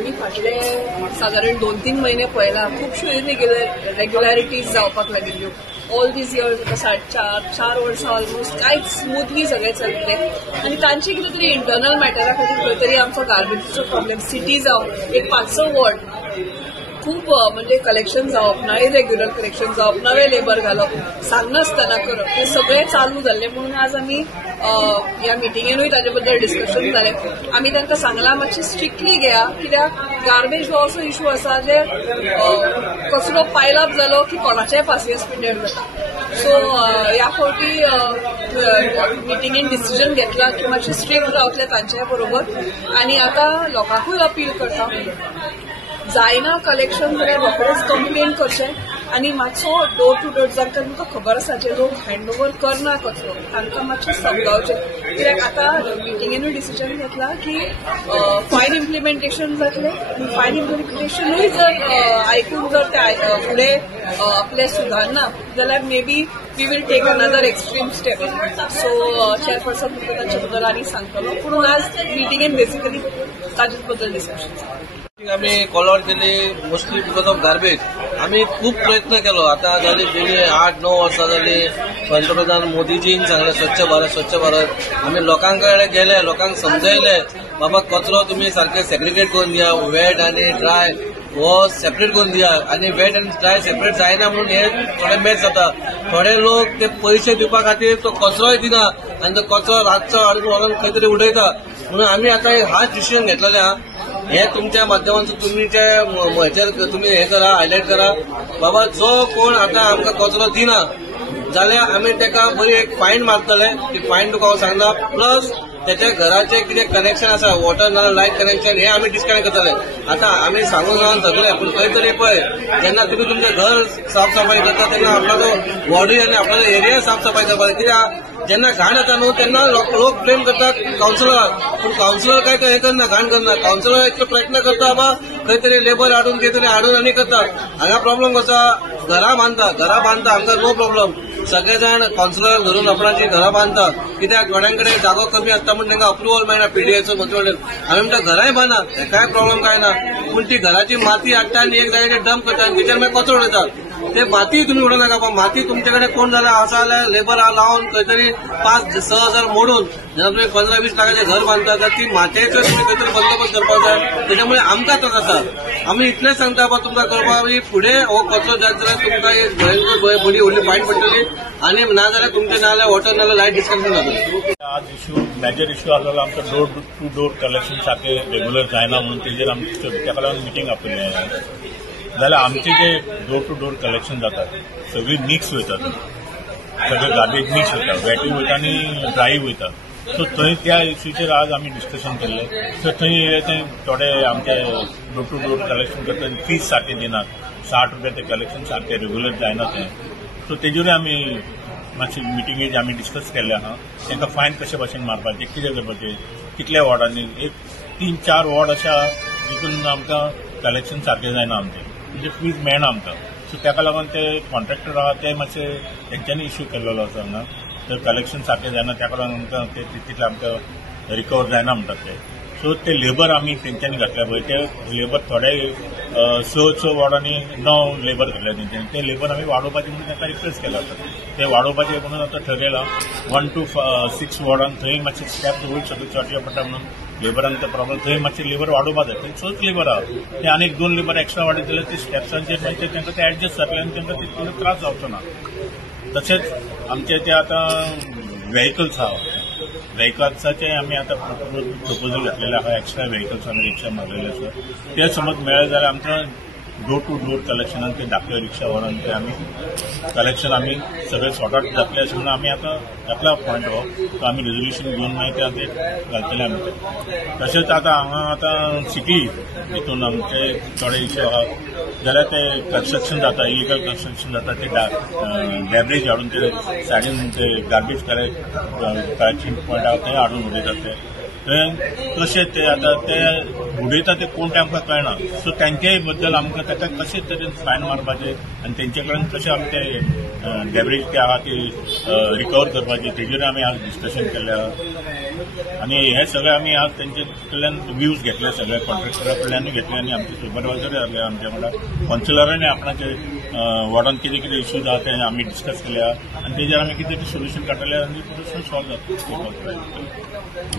आम्ही फाटले साधारण 2-3 महिने पळयला खुबश्यो इरेग्युलॅरिटीज जावपाक लागिल्ल्यो. ऑल दीज इयर्स आतां 4 वर्सां ऑलमोस्ट कांयच स्मूथली सगळें चलतलें आनी तांची कितें तरी इंटरनल मॅटरा खातीर खंय तरी आमचो गार्बेजीचो प्रॉब्लेम सिटी जावं एक 5-6 वॉर्ड खूप म्हणजे कलेक्शन जावप ना, इरेग्युलर कलेक्शन जावप, नवे लेबर घालप, सांगनासतना करप हे सगळें चालू जाल्लें. म्हणून आज आमी ह्या मिटिंगेनूय ताजे बद्दल डिस्कशन जालें. आमी तांकां सांगलां मातशें स्ट्रिक्टली घेया, कित्याक गार्बेज हो असो इशू आसा जे कचरो पायल अप जालो की कोणाचेय पासयेंस पिड्ड्यार जाता. सो ह्या फावटी मिटिंगेन डिसिजन घेतला की मातशें स्ट्रिक्ट रावतले तांचे बरोबर आनी आतां लोकांकूय अपील करता जायना कलेक्शन जाल्यार रोखडेच कंप्लेन करचें आनी मातसो डोर टू डोर जांकां तुमकां खबर आसा जे लोक हँडओव्हर करना कचरो तांकां मातशें समजावचें. कित्याक आतां मिटिंगेनूय डिसिजन घेतला की फायन इम्प्लिमेंटेशन जातलें आनी फायन इम्प्लिमेंटेशनूय जर आयकून जर ते फुडें आपले सुदारना जाल्यार maybe we will take another extreme step. So chairperson तुमकां ताचे बद्दल आनी सांगतलो. पूण आज मिटिंगेन बेसिकली ताचे बद्दल डिस्कशन आम्ही कॉलआउट केली मोस्टली बिकॉज ऑफ गार्बेज. आम्ही खूप प्रयत्न केलो. आता झाली गेली 8-9 वर्सां जाली. पंतप्रधान मोदीजीन सांगले स्वच्छ भारत स्वच्छ भारत. आम्ही लोकांकडे गेले, लोकांक समजयले बाबा कचरो तुम्ही सारखे सेग्रिगेट करून दिया, वेट आणि ड्राय हो सेपरेट करून दिया आणि वेट आणि ड्राय सेपरेट जायना म्हणून हे थोडे मॅच जाता. थोडे लोक ते पैसे दिवपा खातीर तो कचरोय दिना आणि तो कचरो रातचो हाडून व्हरून खंय तरी उडयता. म्हणून आम्ही आता हाच डिसिजन घेतलेले आहा. हे तुमच्या माध्यमांतून तुम्ही हे करा, हायलाइट करा बाबा जो कोण आता आमकां कचरो दिना जाल्यार आमी ताका बरी एक फायन मारतले. ती फायन तुका हांव सांगना. प्लस त्याच्या घराचे कितें कनेक्शन आसा वॉटर नाल्यार लायट कनेक्शन हे आमी डिस्कनेक्ट करतले. आता आमी सांगून रावन सगळे पूण खंय तरी पळय जेन्ना तुमी तुमचें घर साफ सफाई करता तेन्ना आपलो वॉर्डूय आनी आपलो एरिया साफ सफाई करपाक. कित्याक जेन्ना घाण येता न्हू तेन्ना लोक ब्लेम करतात कावन्सिलराक. पूण कावन्सिलर काय हे करना, घाण करना. कावन्सिलर इतलो प्रयत्न करता बाबा खंय तरी लेबर हाडून कितें तरी हाडून आनी करता. हांगा प्रॉब्लेम कसो घरां बांदता आमकां नो प्रॉब्लेम. सगळे जाण कावन्सिलर धरून आपणाची घरां बांदता. कित्याक थोड्यांकडे जागो कमी आसता म्हणून तांकां अप्रुवल मेळना पीडीएचो मुन्सिपालिटीन. आमी म्हणटा घरांय बांदा काय प्रॉब्लेम काय ना. पूण ती घराची माती हाडटा आनी एक जाग्याचेर डंप करता आनी तिचेर मागीर कचरो उडयता. ते माती तुम्ही उडोवं नाका. माती तुमचे कडेन कोण जाल्यार आसा जाल्यार लेबर लावन खंय तरी 5-6 हजार मोडून जेन्ना तुम्ही 15-20 लाखाचें घर बांदता तर ती मातयेचो तुम्ही खंय तरी बंदोबस्त करपाक जाय. त्याच्यामुळे आमकां त्रास जाता. आमी इतलेंच सांगता बाबा तुमकां करपाक फुडें हो कचरो जात जाल्यार तुमकां एक भयंकर बरी व्हडली फायन पडटली आनी ना जाल्यार तुमचे नाल्यार वॉटर नाल्यार लायट डिस्कनेक्शन जातलें. आज इश्यू मेजर इश्यू आसलो आमचो डोर टू डोर कलेक्शन सारखे रेग्युलर जायना म्हणून तेजेर आमी ताका लागून मिटींग आपयलें. जाल्यार आमचे जे डोर टू डोर कलेक्शन जातात सगळी मिक्स वयतात. सगळे गार्बेज मिक्स वयता, वेटूय वयता आनी ड्राय वयता. सो थंय त्या इश्यूचेर आज आमी डिस्कशन केल्लें. सो थंय थोडे आमचे डोर टू डोर कलेक्शन करता फीज सारखे दिनात. 60 रुपया ते कलेक्शन सारखे रेग्युलर जायना तें. सो तेजेरूय आमी मातशी मिटींगेज आमी डिस्कस केल्ले आहा. तांकां फायन कशे भाशेन मारपाचें, कितें करपाचें, कितल्या वॉर्डांनी एक 3-4 वॉर्ड अशा जितून आमकां कलेक्शन सारकें जायना आमचें म्हणजे फीज मेळना आमकां. सो ताका लागून ते कॉन्ट्रॅक्टर आहा ते मातशे तेंच्यांनी इश्यू केल्लो आसा हांगा. तर कलेक्शन सारकें जायना ताका लागून आमकां ते तितलें आमकां रिकवर जायना म्हणटात ते. सो ते लेबर आमी तेंच्यांनी घातल्या पळय ते लेबर थोडे 6 वॉर्डांनी 9 लेबर घातल्या तेंच्यांनी. ते लेबर आमी वाडोवपाचे म्हणून ताका रिक्वेस्ट केला आसा. ते वाडोवपाचे म्हणून आतां ठरयलां 1 to 6 वॉर्डान थंय मातशे स्टॅप वयर सगळें चडचे पडटा म्हणून लेबरांक तो प्रॉब्लेम. थंय मातशे लेबर वाडोवपा जाय. थंय 6 लेबर आहा ते आनीक 2 लेबर एक्स्ट्रा वाडयत जाल्यार ते स्टॅप्सांचेर मागीर तांकां ते एडजस्ट जातले आनी तांकां तितलो त्रास जावचो ना. तशेंच आमचे ते आतां व्हेकल्स आहा व्हेकल्साचे आमी आतां प्रपोजल घातलेले आहा. एक्स्ट्रा व्हेकल्स आमी रिक्षा मारलेले आसा. ते समज मेळ्ळे जाल्यार आमकां डोर टू डोर कलेक्शनान ते धाकट्या रिक्षा व्हरून ते आमी कलेक्शन आमी सगळे सॉर्ट आउट जातले अशें म्हणून आमी आतां घातला पॉयंट हो. तो आमी रेजोल्युशन घेवन मागीर ते घालतले आमी ते. तशेंच आतां हांगा आतां सिटी हितून आमचे थोडे इश्यू आहा जाल्यार ते कन्स्ट्रक्शन जाता, इलिगल कन्स्ट्रक्शन जाता. ते डॅब्रेज हाडून ते सायडीन ते गार्बेज कलेक्शन पॉयंट आहा थंय हाडून उडयतात ते. तशें ते आतां ते उडयता ते कोण ते आमकां कळना. सो तांच्याय बद्दल आमकां ताका कशे तरेन फायन मारपाचें आनी तेंचे कडेन कशें आमी ते डॅब्रेज ते आहा ती रिकवर करपाची तेजेर आमी आज डिस्कशन केल्लें आहा. आणि हे सगळे आम्ही आज त्यांचे कडल्यान व्ह्यूज घेतले, सगळे कॉन्ट्रॅक्टरा कडल्यानूय घेतले आणि आमचे सुपरवायझर आसले आमच्या वांगडा, कॉन्सिलरांनी आपणाचे वॉर्डान कितें कितें इश्यूज आहा ते आमी डिस्कस केल्या आणि तेजेर आमी कितें सोल्युशन काडटले आनी प्रोसेस सॉल्व जाता.